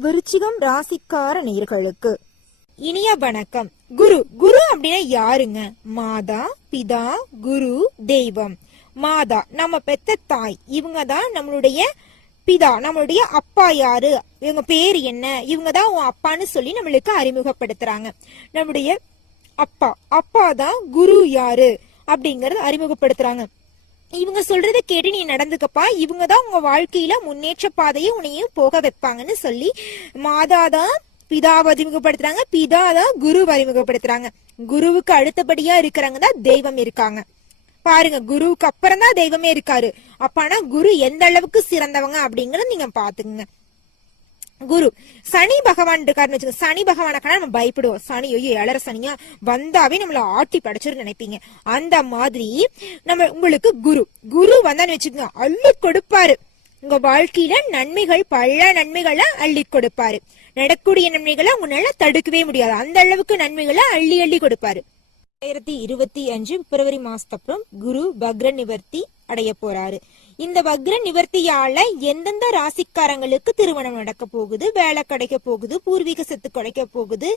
விருச்சிகம் ராசிக்கார நேர்களுக்கு. இனிய வணக்கம். குரு குரு அப்படின்னா யாருங்க? மாதா பிதா குரு தெய்வம். மாதா நம்ம பெத்த தாய். இவங்க தான் நம்மளுடைய பிதா நம்மளுடைய அப்பா யாரு? இவங்க பேர் என்ன? இவங்க தான் உன் அப்பான்னு சொல்லி நம்மளுக்கு அறிமுகப்படுத்துறாங்க. நம்முடைய அப்பா அப்பா தான் குரு யாரு? அப்படிங்கறது அறிமுகப்படுத்துறாங்க. இவங்க சொல்றத கேட்டு நீ நடந்துக்கப்பா. இவங்க தான் உங்க வாழ்க்கையில முன்னேற்ற பாதையை உன்னையும் போக வைப்பாங்கன்னு சொல்லி மாதா தான் பிதாவை அறிமுகப்படுத்துறாங்க. பிதா தான் குரு அறிமுகப்படுத்துறாங்க. குருவுக்கு அடுத்தபடியா இருக்கிறவங்க தான் தெய்வம் இருக்காங்க. பாருங்க குருவுக்கு அப்புறம் தான் தெய்வமே இருக்காரு. அப்பானா குரு எந்த அளவுக்கு சிறந்தவங்க அப்படிங்கறத நீங்க பாத்துக்கங்க. குரு. சனி பகவான் இருக்காருன்னு வச்சுக்கோங்க சனி பகவானுக்கான நம்ம பயப்படுவோம். சனி ஐயோ இளர சனியா? வந்தாவே நம்மள ஆட்டி படைச்சிரு நினைப்பீங்க. அந்த மாதிரி நம்ம உங்களுக்கு குரு. குரு வந்தான்னு வச்சுக்கோங்க அள்ளி கொடுப்பாரு. உங்க வாழ்க்கையில நன்மைகள் பல நன்மைகளை அள்ளி கொடுப்பாரு. நடக்கூடிய நன்மைகளை உங்களால தடுக்கவே முடியாது. அந்த அளவுக்கு நன்மைகளை அள்ளி அள்ளி கொடுப்பாரு. ரெண்டாயிரத்தி இருபத்தி அஞ்சு பிப்ரவரி மாசத்தப்புறம் குரு பக்ர நிவர்த்தி அடைய போறாரு. இந்த வக்ர நிவர்த்தியால எந்தெந்த ராசிக்காரங்களுக்கு திருமணம் நடக்க போகுது வேலை கிடைக்க போகுது பூர்வீக சொத்து கிடைக்க போகுது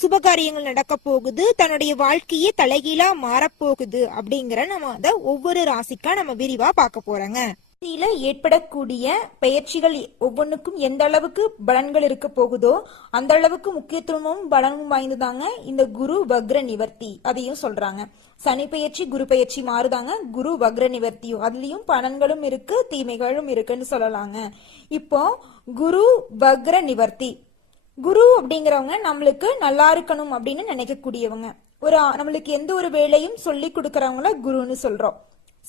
சுபகாரியங்கள் நடக்க போகுது தன்னுடைய வாழ்க்கையே தலைகீழா மாறப்போகுது அப்படிங்கிற நம்ம அதை ஒவ்வொரு ராசிக்கா நம்ம விரிவா பார்க்க போறோங்க. சக்தியில ஏற்படக்கூடிய பயிற்சிகள் ஒவ்வொன்றுக்கும் எந்த அளவுக்கு பலன்கள் இருக்க போகுதோ அந்த அளவுக்கு முக்கியத்துவமும் பலனும் வாய்ந்ததாங்க இந்த குரு வக்ர நிவர்த்தி. அதையும் சொல்றாங்க. சனி பயிற்சி குரு பயிற்சி மாறுதாங்க. குரு வக்ர நிவர்த்தியும். அதுலயும் பலன்களும் இருக்கு தீமைகளும் இருக்குன்னு சொல்லலாங்க. இப்போ குரு வக்ர நிவர்த்தி. குரு அப்படிங்கிறவங்க நம்மளுக்கு நல்லா இருக்கணும் அப்படின்னு நினைக்கக்கூடியவங்க. ஒரு நம்மளுக்கு எந்த ஒரு வேலையும் சொல்லி கொடுக்கறவங்கள குருன்னு சொல்றோம்.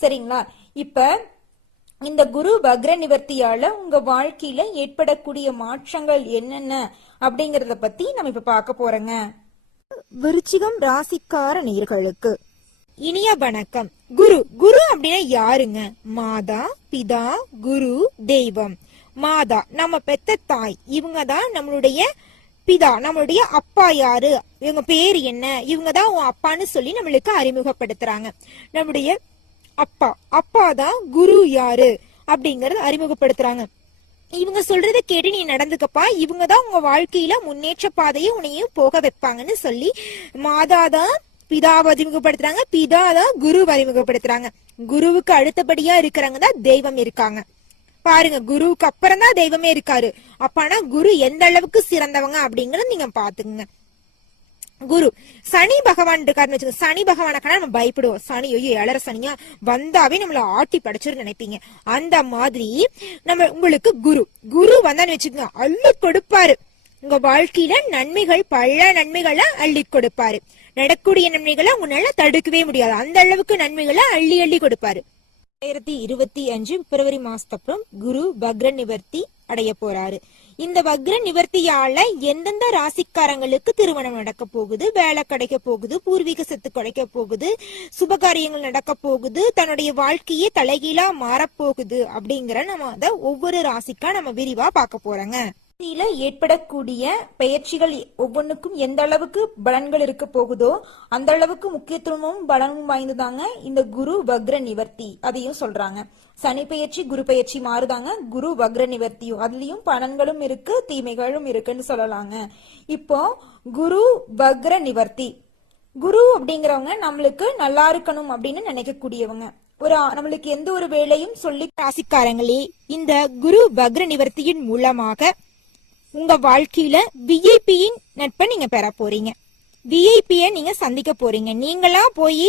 சரிங்களா? இப்ப இந்த குரு வக்ர நிவர்த்தியால உங்க வாழ்க்கையில ஏற்படக்கூடிய மாற்றங்கள் என்னென்ன அப்படிங்கறத பத்தி நம்ம இப்ப பார்க்க போறோங்க. விருச்சிகம் ராசிக்கார நேர்களுக்கு. இனிய வணக்கம். குரு குரு அப்படின்னா யாருங்க? மாதா பிதா குரு தெய்வம். மாதா நம்ம பெத்த தாய். இவங்க தான் நம்மளுடைய பிதா நம்மளுடைய அப்பா யாரு? இவங்க பேர் என்ன? இவங்க தான் உன் அப்பான்னு சொல்லி நம்மளுக்கு அறிமுகப்படுத்துறாங்க. நம்முடைய அப்பா அப்பா தான் குரு யாரு? அப்படிங்கறத அறிமுகப்படுத்துறாங்க. இவங்க சொல்றத கேட்டு நீ நடந்துக்கப்பா. இவங்க தான் உங்க வாழ்க்கையில முன்னேற்ற பாதையை உன்னையும் போக வைப்பாங்கன்னு சொல்லி மாதா தான் பிதாவை அறிமுகப்படுத்துறாங்க. பிதா தான் குரு அறிமுகப்படுத்துறாங்க. குருவுக்கு அடுத்தபடியா இருக்கிறவங்க தான் தெய்வம் இருக்காங்க. பாருங்க குருவுக்கு அப்புறம் தான் தெய்வமே இருக்காரு. அப்பானா குரு எந்த அளவுக்கு சிறந்தவங்க அப்படிங்கறத நீங்க பாத்துக்கங்க குரு. சனி பகவான் இருக்காருன்னு வச்சுக்கோங்க சனி பகவானுக்கான நம்ம பயப்படுவோம். சனி ஐயோ இளர சனியா? வந்தாவே நம்மள ஆட்டி படைச்சிரு நினைப்பீங்க. அந்த மாதிரி நம்ம உங்களுக்கு குரு. குரு வந்தான்னு வச்சுக்கோங்க அள்ளி கொடுப்பாரு. உங்க வாழ்க்கையில நன்மைகள் பல நன்மைகளை அள்ளி கொடுப்பாரு. நடக்கூடிய நன்மைகளை உங்களால தடுக்கவே முடியாது. அந்த அளவுக்கு நன்மைகளை அள்ளி அள்ளி கொடுப்பாரு. ரெண்டாயிரத்தி இருபத்தி அஞ்சு பிப்ரவரி மாசத்தப்புறம் குரு பக்ர நிவர்த்தி அடைய போறாரு. இந்த வக்ர நிவர்த்தியால எந்தெந்த ராசிக்காரங்களுக்கு திருமணம் நடக்க போகுது வேலை கிடைக்க போகுது பூர்வீக சொத்து கிடைக்க போகுது சுபகாரியங்கள் நடக்க போகுது தன்னுடைய வாழ்க்கையே தலைகீழா மாறப்போகுது அப்படிங்கிற நம்ம அதை ஒவ்வொரு ராசிக்கா நம்ம விரிவா பார்க்க போறோங்க. கணினியில ஏற்படக்கூடிய பெயர்ச்சிகள் ஒவ்வொன்றுக்கும் எந்த அளவுக்கு பலன்கள் இருக்க போகுதோ அந்த அளவுக்கு முக்கியத்துவமும் பலனும் வாய்ந்ததாங்க இந்த குரு வக்ர நிவர்த்தி அதையும் சொல்றாங்க. சனி பெயர்ச்சி குரு பெயர்ச்சி மாறுதாங்க. குரு வக்ர நிவர்த்தியும் அதுலயும் பலன்களும் இருக்கு தீமைகளும் இருக்குன்னு சொல்லலாங்க. இப்போ குரு வக்ர நிவர்த்தி. குரு அப்படிங்கிறவங்க நம்மளுக்கு நல்லா இருக்கணும் அப்படின்னு நினைக்கக்கூடியவங்க. ஒரு நம்மளுக்கு எந்த ஒரு வேலையும் சொல்லி ராசிக்காரங்களே இந்த குரு வக்ர நிவர்த்தியின் மூலமாக உங்க வாழ்க்கையில விஐபியின் நட்பை நீங்க பெற போறீங்க. விஐபிய நீங்க சந்திக்க போறீங்க. நீங்களா போய்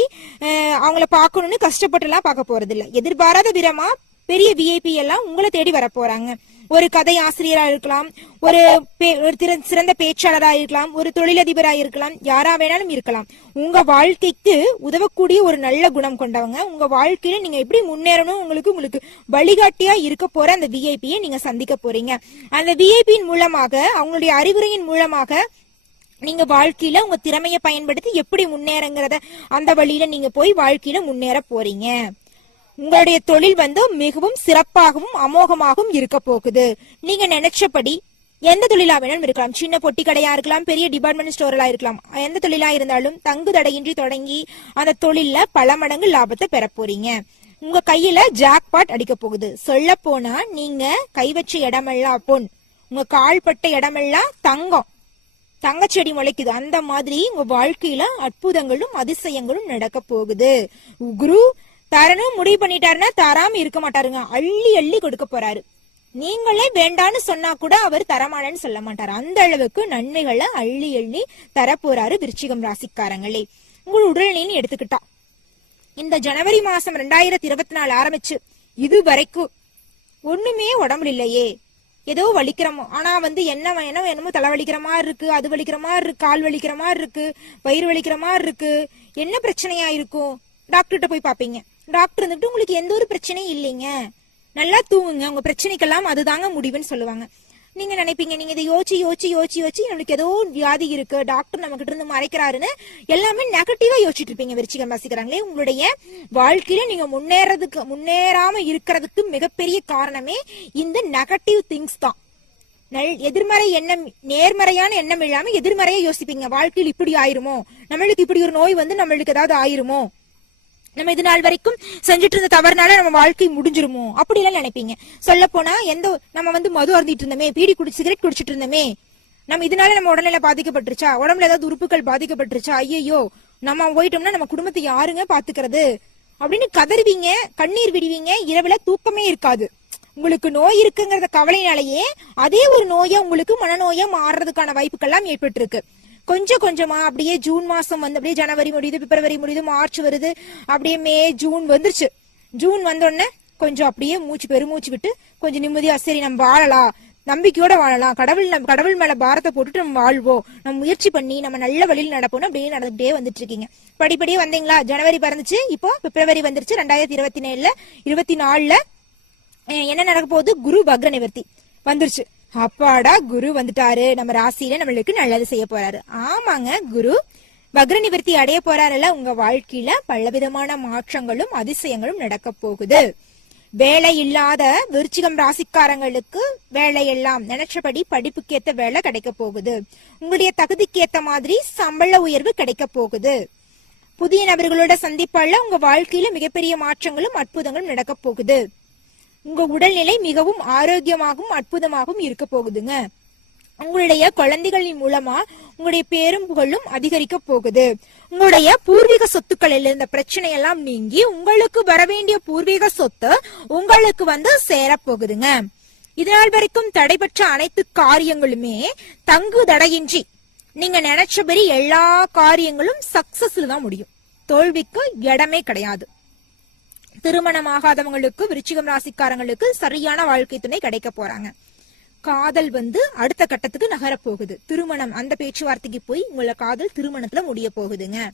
அவங்கள பார்க்கணும்னு கஷ்டப்பட்டுலாம் பார்க்க போறது இல்லை எதிர்பாராத விதமா பெரிய விஐபி எல்லாம் உங்களை தேடி வர போறாங்க ஒரு கதை ஆசிரியராக இருக்கலாம் ஒரு பே- ஒரு திற- சிறந்த பேச்சாளராக இருக்கலாம் ஒரு தொழிலதிபராக இருக்கலாம் யாரா வேணாலும் இருக்கலாம். உங்க வாழ்க்கைக்கு உதவக்கூடிய ஒரு நல்ல குணம் கொண்டவங்க உங்க வாழ்க்கையில நீங்க எப்படி முன்னேறணும் உங்களுக்கு உங்களுக்கு வழிகாட்டியா இருக்க போற அந்த விஐபியை நீங்க சந்திக்க போறீங்க. அந்த விஐபியின் மூலமாக அவங்களுடைய அறிவுரையின் மூலமாக நீங்க வாழ்க்கையில உங்க திறமையை பயன்படுத்தி எப்படி முன்னேறங்கிறத அந்த வழியில நீங்க போய் வாழ்க்கையில முன்னேற போறீங்க. உங்களுடைய தொழில் வந்து மிகவும் சிறப்பாகவும் அமோகமாகவும் இருக்க போகுது. நீங்க நினைச்சபடி எந்த தொழிலா வேணாலும் இருக்கலாம். சின்ன பொட்டி கடையா இருக்கலாம் பெரிய டிபார்ட்மெண்ட் ஸ்டோரலா இருக்கலாம். எந்த தொழிலா இருந்தாலும் தங்கு தடையின்றி தொடங்கி அந்த தொழில்ல பல மடங்கு லாபத்தை பெற போறீங்க. உங்க கையில ஜாக்பாட் அடிக்க போகுது. சொல்ல போனா நீங்க கை வச்ச இடமெல்லாம் பொன் உங்க கால்பட்ட இடமெல்லாம் தங்கம். தங்கச்செடி முளைக்குது. அந்த மாதிரி உங்க வாழ்க்கையில அற்புதங்களும் அதிசயங்களும் நடக்க போகுது. குரு தரணும் முடிவு பண்ணிட்டாருன்னா தராம இருக்க மாட்டாருங்க. அள்ளி அள்ளி கொடுக்க போறாரு. நீங்களே வேண்டான்னு சொன்னா கூட அவர் தரமாட்டேன்னு சொல்ல மாட்டாரு. அந்த அளவுக்கு நன்மைகளை அள்ளி அள்ளி தரப்போறாரு விருச்சிகம் ராசிக்காரங்களே. உங்கள் உடல்நிலைன்னு எடுத்துக்கிட்டா. இந்த ஜனவரி மாசம் ரெண்டாயிரத்தி இருபத்தி நாலு ஆரம்பிச்சு இது வரைக்கும் ஒண்ணுமே உடம்புல இல்லையே. ஏதோ வலிக்கிறோமோ. ஆனா வந்து என்ன என்ன என்னமோ தலை வலிக்கிற மாதிரி இருக்கு அது வலிக்கிற மாதிரி இருக்கு கால் வலிக்கிற மாதிரி இருக்கு வயிறு வலிக்கிற மாதிரி இருக்கு. என்ன பிரச்சனையா இருக்கும்? டாக்டர்கிட்ட போய் பாப்பீங்க டாக்டர் வந்துட்டு உங்களுக்கு எந்த ஒரு பிரச்சனையும் இல்லைங்க. நல்லா தூங்குங்க. உங்க பிரச்சனைக்கெல்லாம் அதுதாங்க முடிவுன்னு சொல்லுவாங்க. நீங்க நினைப்பீங்க நீங்க இதை யோசிச்சு யோசிச்சு யோசிச்சு யோசிச்சு நம்மளுக்கு ஏதோ வியாதி இருக்கு. டாக்டர் நம்ம கிட்ட இருந்து மறைக்கிறாருன்னு எல்லாமே நெகட்டிவா யோசிச்சுட்டு இருப்பீங்க விருச்சிகம் வாசிக்கிறாங்களே உங்களுடைய வாழ்க்கையில நீங்க முன்னேறதுக்கு முன்னேறாம இருக்கிறதுக்கு மிகப்பெரிய காரணமே இந்த நெகட்டிவ் திங்ஸ் தான். நல் எதிர்மறை எண்ணம் நேர்மறையான எண்ணம் இல்லாம எதிர்மறையா யோசிப்பீங்க. வாழ்க்கையில் இப்படி ஆயிருமோ? நம்மளுக்கு இப்படி ஒரு நோய் வந்து நம்மளுக்கு ஏதாவது ஆயிருமோ? நம்ம இது நாள் வரைக்கும் செஞ்சுட்டு இருந்த தவறுனால நம்ம வாழ்க்கை முடிஞ்சிருமோ? அப்படி எல்லாம் நினைப்பீங்க. சொல்ல போனா எந்த நம்ம வந்து மது அருந்திட்டு இருந்தோமே பீடி குடி சிகரெட் குடிச்சிட்டு இருந்தோமே நம்ம இதனால நம்ம உடல்நிலை பாதிக்கப்பட்டுருச்சா? உடம்புல ஏதாவது உறுப்புகள் பாதிக்கப்பட்டுருச்சா? ஐயோ நம்ம போயிட்டோம்னா நம்ம குடும்பத்தை யாருங்க பாத்துக்கிறது? அப்படின்னு கதறுவீங்க கண்ணீர் விடுவீங்க இரவுல தூக்கமே இருக்காது. உங்களுக்கு நோய் இருக்குங்கிறத கவலையினாலேயே அதே ஒரு நோயா உங்களுக்கு மனநோயா மாறுறதுக்கான வாய்ப்புகள்லாம் ஏற்பட்டிருக்கு. கொஞ்சம் கொஞ்சமா அப்படியே ஜூன் மாசம் வந்து அப்படியே ஜனவரி முடியுது பிப்ரவரி முடியுது மார்ச் வருது அப்படியே மே ஜூன் வந்துருச்சு. ஜூன் வந்தோடனே கொஞ்சம் அப்படியே மூச்சு பெருமூச்சு விட்டு கொஞ்சம் நிம்மதியா சரி நம்ம வாழலாம். நம்பிக்கையோட வாழலாம். கடவுள் நம்ம கடவுள் மேல பாரத்தை போட்டுட்டு நம்ம வாழ்வோம். நம்ம முயற்சி பண்ணி நம்ம நல்ல வழியில் நடப்போம்னு அப்படியே நடந்துகிட்டே வந்துட்டு இருக்கீங்க படிப்படியே வந்தீங்களா? ஜனவரி பிறந்துச்சு. இப்போ பிப்ரவரி வந்துருச்சு. ரெண்டாயிரத்தி இருபத்தி நேழுல இருபத்தி நாலுல என்ன நடக்க போகுது? குரு பக்ர நிவர்த்தி வந்துருச்சு. அப்பாடா குரு வந்துட்டாரு. நம்ம ராசியில நம்மளுக்கு நல்லது செய்ய போறாரு. ஆமாங்க குரு. வக்ர நிவர்த்தி அடைய போறாருல உங்க வாழ்க்கையில பலவிதமான மாற்றங்களும் அதிசயங்களும் நடக்க போகுது. வேலை இல்லாத விருச்சிகம் ராசிக்காரங்களுக்கு வேலையெல்லாம் நினைச்சபடி படிப்புக்கேத்த வேலை கிடைக்க போகுது. உங்களுடைய தகுதிக்கு ஏத்த மாதிரி சம்பள உயர்வு கிடைக்க போகுது. புதிய நபர்களோட சந்திப்பால உங்க வாழ்க்கையில மிகப்பெரிய மாற்றங்களும் அற்புதங்களும் நடக்க போகுது. உங்க உடல்நிலை மிகவும் ஆரோக்கியமாகவும் அற்புதமாகவும் இருக்க போகுதுங்க. உங்களுடைய குழந்தைகளின் மூலமா உங்களுடைய பேரும் புகழும் அதிகரிக்க போகுது. உங்களுடைய பூர்வீக சொத்துக்களில் இருந்த பிரச்சனை எல்லாம் நீங்கி உங்களுக்கு வர வேண்டிய பூர்வீக சொத்து உங்களுக்கு வந்து சேரப்போகுதுங்க இதனால் வரைக்கும் தடைபெற்ற அனைத்து காரியங்களுமே தங்கு தடையின்றி நீங்க நினைச்சபடி எல்லா காரியங்களும் சக்சஸ்ல தான் முடியும். தோல்விக்கு இடமே கிடையாது. திருமணமாகாதவங்களுக்கு விருச்சிகம் ராசிக்காரங்களுக்கு சரியான வாழ்க்கை துணை கிடைக்க போறாங்க. காதல் வந்து அடுத்த கட்டத்துக்கு நகரப் போகுது திருமணம் அந்த பேச்சுவார்த்தைக்கு போய் உங்களோட காதல் திருமணத்துல முடிய போகுதுங்க.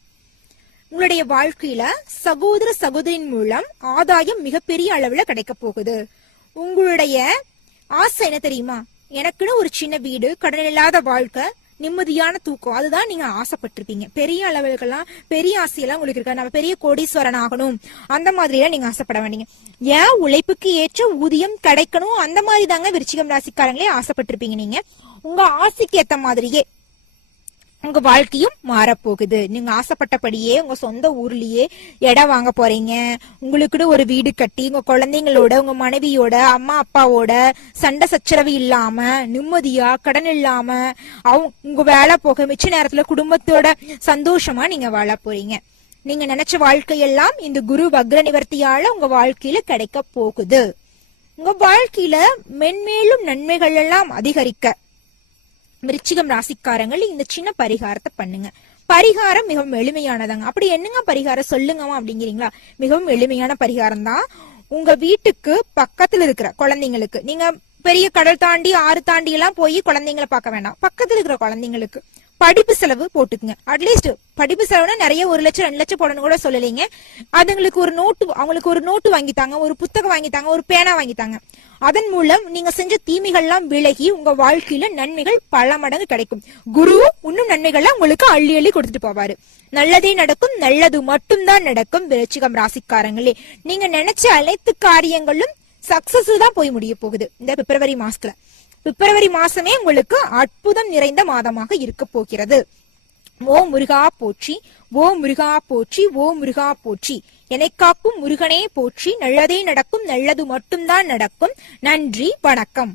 உங்களுடைய வாழ்க்கையில சகோதர சகோதரின் மூலம் ஆதாயம் மிகப்பெரிய அளவுல கிடைக்க போகுது. உங்களுடைய ஆசை என்ன தெரியுமா? எனக்குன்னு ஒரு சின்ன வீடு கடன் இல்லாத வாழ்க்கை நிம்மதியான தூக்கம். அதுதான் நீங்க ஆசைப்பட்டிருப்பீங்க. பெரிய அளவுக்கெல்லாம் பெரிய ஆசையெல்லாம் உங்களுக்கு இருக்கா நம்ம பெரிய கோடீஸ்வரன் ஆகணும். அந்த மாதிரி எல்லாம் நீங்க ஆசைப்பட வேண்டீங்க. ஏன் உழைப்புக்கு ஏற்ற ஊதியம் கிடைக்கணும்? அந்த மாதிரி தாங்க விருச்சிகம் ராசிக்காரங்களே ஆசைப்பட்டிருப்பீங்க நீங்க. உங்க ஆசைக்கு ஏத்த மாதிரியே. உங்க வாழ்க்கையும் மாறப்போகுது. நீங்க ஆசைப்பட்டபடியே உங்க சொந்த ஊர்லயே இடம் வாங்க போறீங்க. உங்களுக்குன்னு ஒரு வீடு கட்டி உங்க குழந்தைங்களோட உங்க மனைவியோட அம்மா அப்பாவோட சண்டை சச்சரவு இல்லாம நிம்மதியா கடன் இல்லாம அவங்க உங்க வேலை போக மிச்ச நேரத்துல குடும்பத்தோட சந்தோஷமா நீங்க வாழ போறீங்க. நீங்க நினைச்ச வாழ்க்கையெல்லாம் இந்த குரு வக்ர நிவர்த்தியால உங்க வாழ்க்கையில கிடைக்க போகுது. உங்க வாழ்க்கையில மென்மேலும் நன்மைகள் எல்லாம் அதிகரிக்க விருச்சிகம் ராசிக்காரங்கள் இந்த சின்ன பரிகாரத்தை பண்ணுங்க. பரிகாரம் மிகவும் எளிமையானதாங்க. அப்படி என்னங்க பரிகாரம்? சொல்லுங்கம்மா அப்படிங்கிறீங்களா? மிகவும் எளிமையான பரிகாரம் தான். உங்க வீட்டுக்கு பக்கத்துல இருக்கிற குழந்தைங்களுக்கு நீங்க பெரிய கடல் தாண்டி ஆறு தாண்டி எல்லாம் போய் குழந்தைங்களை பார்க்க வேண்டாம் பக்கத்துல இருக்கிற குழந்தைங்களுக்கு. படிப்பு செலவு போட்டுக்குங்க. அட்லீஸ்ட் படிப்பு செலவுனா நிறைய ஒரு லட்சம் ரெண்டு லட்சம் போடணும் கூட சொல்லலைங்க. அதுங்களுக்கு ஒரு நோட்டு அவங்களுக்கு ஒரு நோட்டு வாங்கித்தாங்க ஒரு புத்தகம் வாங்கித்தாங்க ஒரு பேனா வாங்கித்தாங்க. அதன் மூலம் நீங்க செஞ்ச தீமைகள்லாம் விலகி உங்க வாழ்க்கையில நன்மைகள் பல மடங்கு கிடைக்கும். குரு இன்னும் நன்மைகள்லாம் உங்களுக்கு அள்ளி அள்ளி கொடுத்துட்டு போவாரு. நல்லதே நடக்கும் நல்லது மட்டும்தான் நடக்கும் விருச்சிகம் ராசிக்காரங்களே. நீங்க நினைச்ச அனைத்து காரியங்களும் சக்சஸ் தான் போய் முடிய போகுது. இந்த பிப்ரவரி மாசத்துல. பிப்ரவரி மாசமே உங்களுக்கு அற்புதம் நிறைந்த மாதமாக இருக்க போகிறது. ஓ முருகா போற்றி ஓ முருகா போற்றி ஓ முருகா போற்றி. என்னை காக்கும் முருகனே போற்றி நல்லதே நடக்கும் நல்லது மட்டும்தான் நடக்கும். நன்றி வணக்கம்.